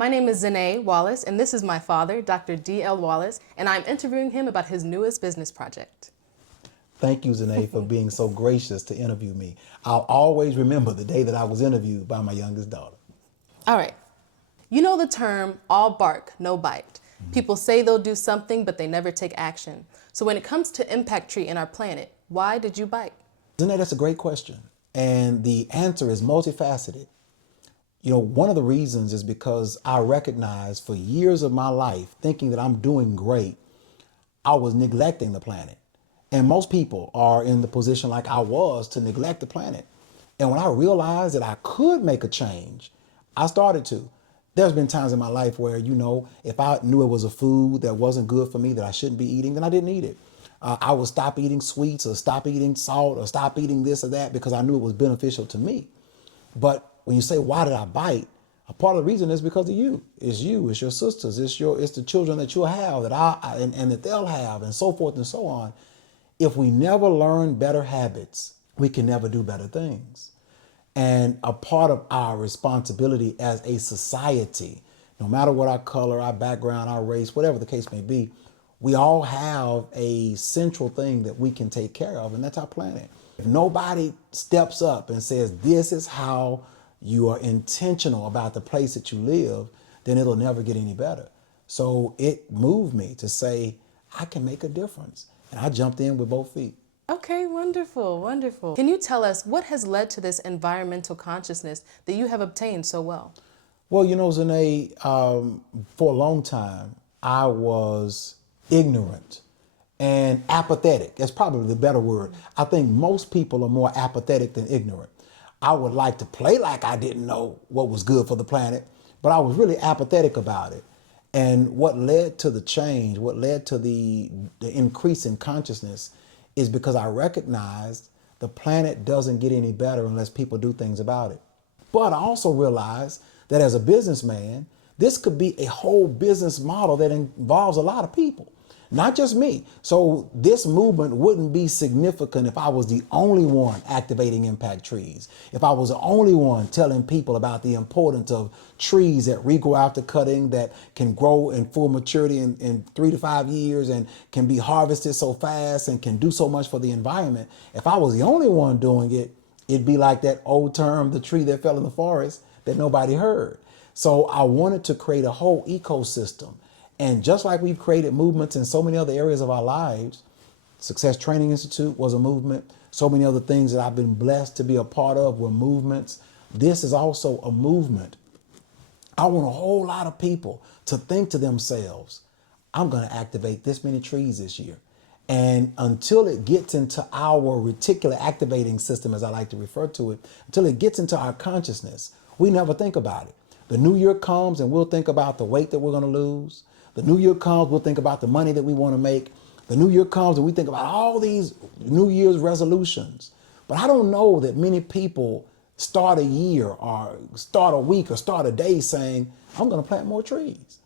My name is Zanae Wallace, and this is my father, Dr. D.L. Wallace, and I'm interviewing him about his newest business project. Thank you, Zanae, for being so gracious to interview me. I'll always remember the day that I was interviewed by my youngest daughter. All right. You know the term, all bark, no bite. People say they'll do something, but they never take action. So when it comes to ImpactTree and our planet, why did you bite? Zanae, that's a great question. And the answer is multifaceted. You know, one of the reasons is because I recognized for years of my life, thinking that I'm doing great, I was neglecting the planet. And most people are in the position like I was to neglect the planet. And when I realized that I could make a change, I started to. There's been times in my life where, you know, if I knew it was a food that wasn't good for me, that I shouldn't be eating, then I didn't eat it. I would stop eating sweets or stop eating salt or stop eating this or that because I knew it was beneficial to me. But when you say, why did I bite? A part of the reason is because of you. It's you, it's your sisters, it's the children that you'll have and that they'll have, and so forth and so on. If we never learn better habits, we can never do better things. And a part of our responsibility as a society, no matter what our color, our background, our race, whatever the case may be, we all have a central thing that we can take care of, and that's our planet. If nobody steps up and says, this is how you are intentional about the place that you live, then it'll never get any better. So it moved me to say, I can make a difference. And I jumped in with both feet. Okay, wonderful, wonderful. Can you tell us what has led to this environmental consciousness that you have obtained so well? Well, you know, Zanae, for a long time, I was ignorant and apathetic. That's probably the better word. I think most people are more apathetic than ignorant. I would like to play like I didn't know what was good for the planet, but I was really apathetic about it. And what led to the change, what led to the increase in consciousness is because I recognized the planet doesn't get any better unless people do things about it. But I also realized that as a businessman, this could be a whole business model that involves a lot of people, not just me. So this movement wouldn't be significant if I was the only one activating impact trees, if I was the only one telling people about the importance of trees that regrow after cutting, that can grow in full maturity in 3 to 5 years and can be harvested so fast and can do so much for the environment. If I was the only one doing it, it'd be like that old term, the tree that fell in the forest that nobody heard. So I wanted to create a whole ecosystem. And just like we've created movements in so many other areas of our lives, Success Training Institute was a movement. So many other things that I've been blessed to be a part of were movements. This is also a movement. I want a whole lot of people to think to themselves, I'm going to activate this many trees this year. And until it gets into our reticular activating system, as I like to refer to it, until it gets into our consciousness, we never think about it. The new year comes and we'll think about the weight that we're going to lose. The new year comes, we'll think about the money that we want to make. The new year comes and we think about all these New Year's resolutions. But I don't know that many people start a year or start a week or start a day saying, I'm going to plant more trees.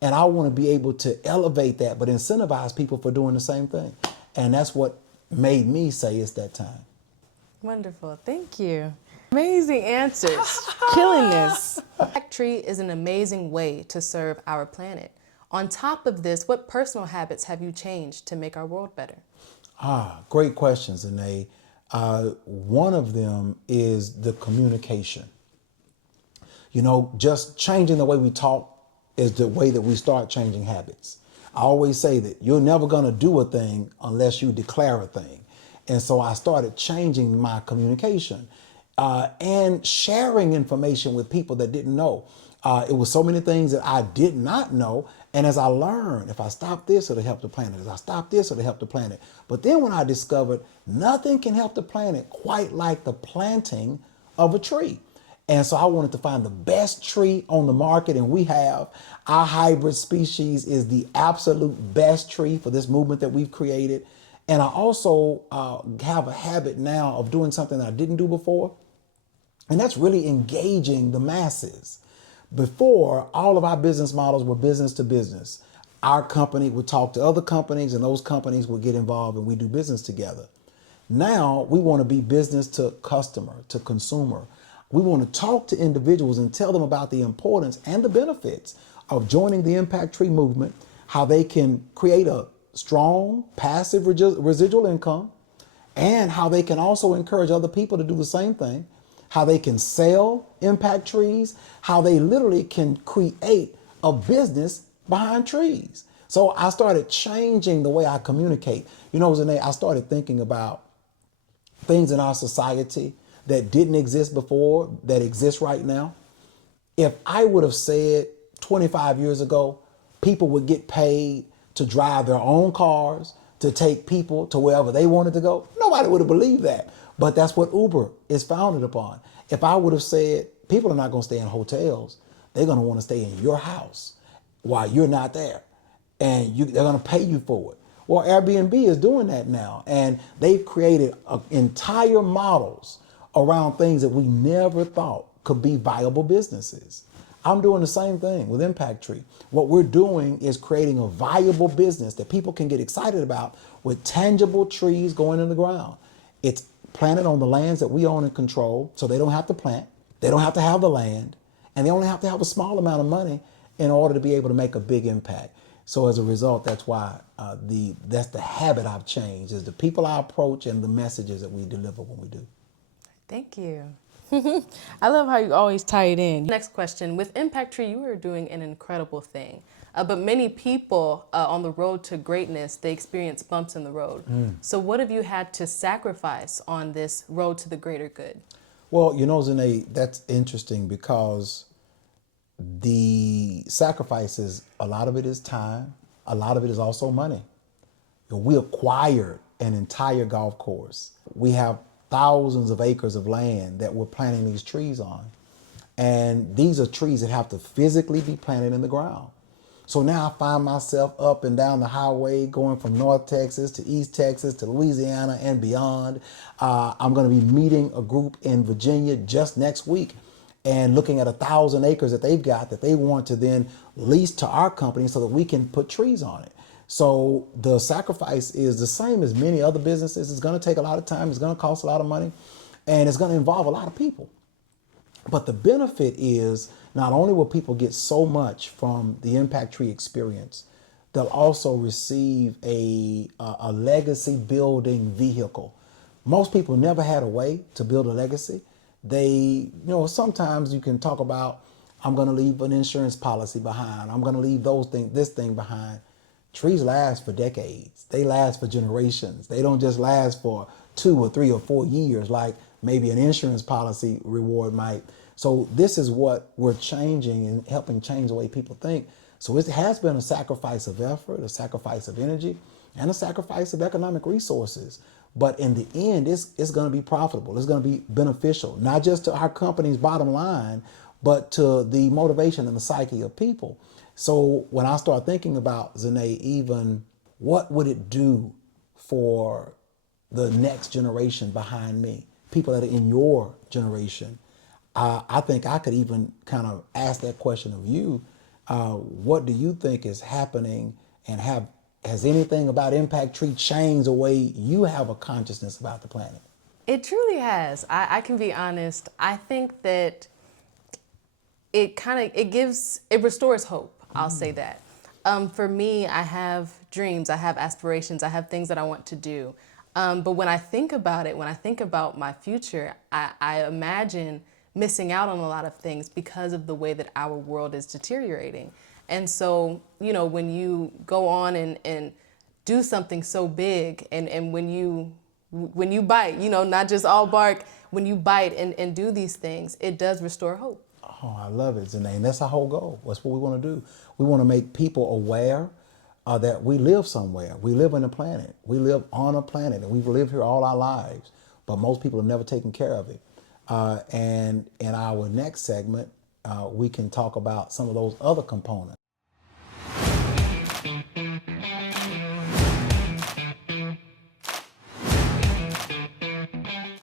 And I want to be able to elevate that, but incentivize people for doing the same thing. And that's what made me say it's that time. Wonderful, thank you. Amazing answers, killing this. ImpactTree is an amazing way to serve our planet. On top of this, what personal habits have you changed to make our world better? Great questions, Zanae. One of them is the communication. You know, just changing the way we talk is the way that we start changing habits. I always say that you're never going to do a thing unless you declare a thing. And so I started changing my communication and sharing information with people that didn't know. It was so many things that I did not know. And as I learned, if I stop this, it'll help the planet. If I stop this, it'll help the planet. But then when I discovered nothing can help the planet quite like the planting of a tree. And so I wanted to find the best tree on the market, and we have. Our hybrid species is the absolute best tree for this movement that we've created. And I also have a habit now of doing something that I didn't do before, and that's really engaging the masses. Before, all of our business models were business to business. Our company would talk to other companies and those companies would get involved and we do business together. Now we want to be business to customer, to consumer. We want to talk to individuals and tell them about the importance and the benefits of joining the Impact Tree movement, how they can create a strong passive residual income, and how they can also encourage other people to do the same thing, how they can sell impact trees, how they literally can create a business behind trees. So I started changing the way I communicate. You know, Zane, I started thinking about things in our society that didn't exist before, that exist right now. If I would have said 25 years ago, people would get paid to drive their own cars, to take people to wherever they wanted to go, nobody would have believed that. But that's what Uber is founded upon. If I would have said, people are not going to stay in hotels, they're going to want to stay in your house while you're not there, and they're going to pay you for it. Well, Airbnb is doing that now, and they've created entire models around things that we never thought could be viable businesses. I'm doing the same thing with ImpactTree. What we're doing is creating a viable business that people can get excited about with tangible trees going in the ground. It's planted on the lands that we own and control, so they don't have to plant, they don't have to have the land, and they only have to have a small amount of money in order to be able to make a big impact. So as a result, that's why that's the habit I've changed, is the people I approach and the messages that we deliver when we do. Thank you. I love how you always tie it in. Next question. With ImpactTree, you are doing an incredible thing. But many people on the road to greatness, they experience bumps in the road. So what have you had to sacrifice on this road to the greater good? Well, you know, Zane, that's interesting because the sacrifices, a lot of it is time, a lot of it is also money. You know, we acquired an entire golf course. We have thousands of acres of land that we're planting these trees on. And these are trees that have to physically be planted in the ground. So now I find myself up and down the highway going from North Texas to East Texas to Louisiana and beyond. I'm going to be meeting a group in Virginia just next week and looking at 1,000 acres that they've got that they want to then lease to our company so that we can put trees on it. So the sacrifice is the same as many other businesses. It's going to take a lot of time. It's going to cost a lot of money, and it's going to involve a lot of people. But the benefit is not only will people get so much from the ImpactTree experience, they'll also receive a legacy building vehicle. Most people never had a way to build a legacy. Sometimes you can talk about, I'm going to leave an insurance policy behind. I'm going to leave this thing behind. Trees last for decades. They last for generations. They don't just last for 2 or 3 or 4 years like maybe an insurance policy reward might. So this is what we're changing and helping change the way people think. So it has been a sacrifice of effort, a sacrifice of energy, and a sacrifice of economic resources. But in the end, it's going to be profitable. It's going to be beneficial, not just to our company's bottom line, but to the motivation and the psyche of people. So when I start thinking about, Zane, even what would it do for the next generation behind me, people that are in your generation, I think I could even kind of ask that question of you. What do you think is happening, and has anything about ImpactTree changed the way you have a consciousness about the planet? It truly has. I can be honest. I think that it restores hope. I'll say that. For me, I have dreams, I have aspirations, I have things that I want to do. But when I think about it, when I think about my future, I imagine missing out on a lot of things because of the way that our world is deteriorating. And so, when you go on and do something so big, and when you bite, not just all bark, when you bite and do these things, it does restore hope. Oh, I love it, Zane. That's our whole goal. That's what we want to do. We want to make people aware that we live somewhere. We live on a planet. We live on a planet, and we've lived here all our lives. But most people have never taken care of it. And in our next segment, we can talk about some of those other components.